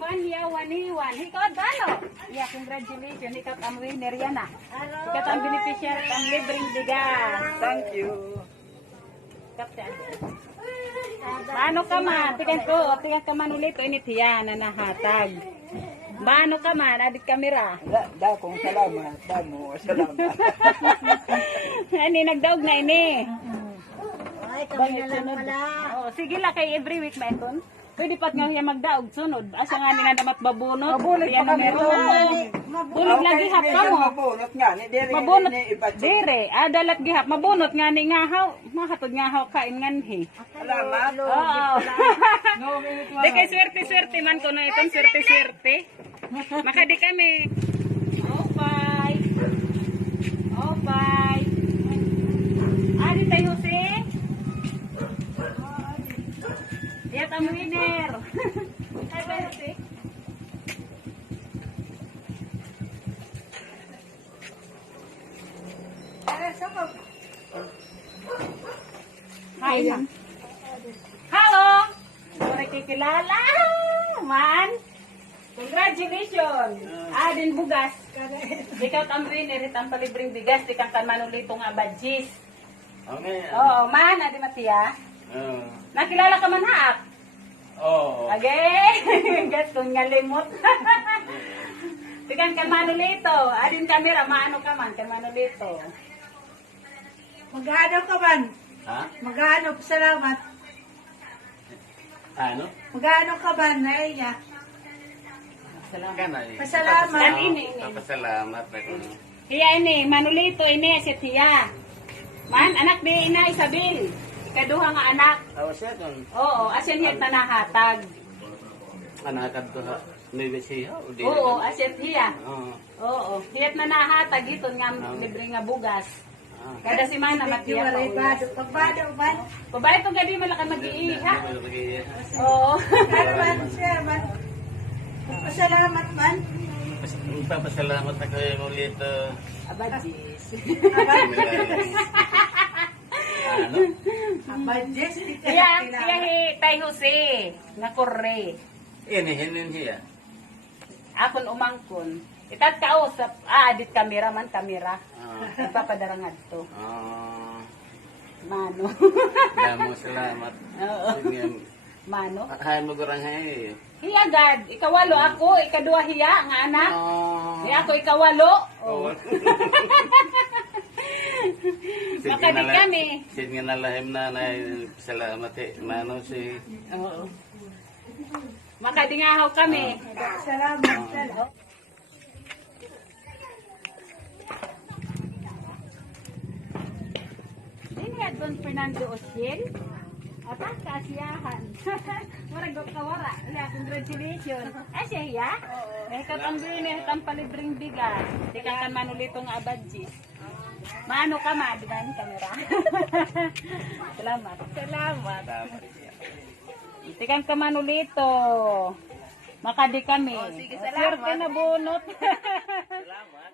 1 year, 1 1. Ikaw ano? Yeah, congratulations. Ikaw ang winner yan ah. Ikaw ang beneficiary ang libreng bigas. Thank you. Paano ka man? Tigan ka man ulit. Init yan na nahatag. Paano ka man? Adit kamera. Kong salamat. Damo, salamat. Ani, nagdaog na ini. Ay, kami na lang pala. Oh, sige lang kay every week na ito. Pwede pat nga siya magdaog sunod. Asa nga ni nga dapat babunot. Mabunot Yan pa kami meron. doon. Tulog lang gihap ka mo. Mabunot nga. Ni Dere Mabunot. ni iba. Dire, dalat gihap. Mabunot nga ni ngahaw. Mahatod ngahaw kain nganhi. Salamat. Oo. Di kay swerte-swerte man ko na itong swerte-swerte. Makadi kami. Okay. Okay. Adi tayo si? Yan ang winner. Ay, tayo si? Hi. Hello. Sorry kikilala. Man. Congratulations. Adin bugas. Ikaw ang winner, itang palibreng bigas, di kang manulito nga badges. Okay. Oo, man, adi Matia. Nakilala ka man haak? Oo. Okay. Gatong nga limot. Di kang manulito. Adin kamera, maano ka man, kan manulito. Magano ka man? Ha? Magano, salamat. Ano? Magano ka man, Naiya? Salamat. Kanay. Pasalamat. Pasalamat. Hiya ini, manulito ini, si Tia. Man, anak di ina, Isabel. Ikaduha nga anak. Awas siya kung Oo, asin hit na nahatag. anakad ko ha. May siya. Oo, asin hiya. Oo. Oo, hit na nahatag ito nga libre nga bugas. Kada semana matiya pa ulit. Pagbado man. Babae ko gadi malaki mag-iiha. Oo. Ano man siya man? Pasalamat man. Papasalamat ako yung ulit. Abadis. Ano? Abadjes, di ka Siya nakilala. tay Jose, nga korre. Hinin siya. Akon umangkon. Itat kausap, adit kamera man kamera. Nagpapadarangad to. Mano. Damo salamat. Oo. Sige. Mano. Hay mo gurang hay. Hiya gad, ikawalo ako, ikaduha hiya nga anak. Oh. Hiya ako ikawalo. Oh. Makadi kami. Sige nga nalahim na salamat eh. Mano si... Oo. Makadingahaw kami. Salamat. Salamat. Ini Don Fernando Osiel. Apa kasiyahan. Murag go kawara. Ila congratulations. Asya hiya? Eh katambin eh tampalibreng bigas. Di ka kan manulitong abadjis. Maano ka ma di kan kamera. Salamat. Salamat. Tikan ka manulito. Makadi kami. Sige, salamat. Swerte na bunot. Salamat.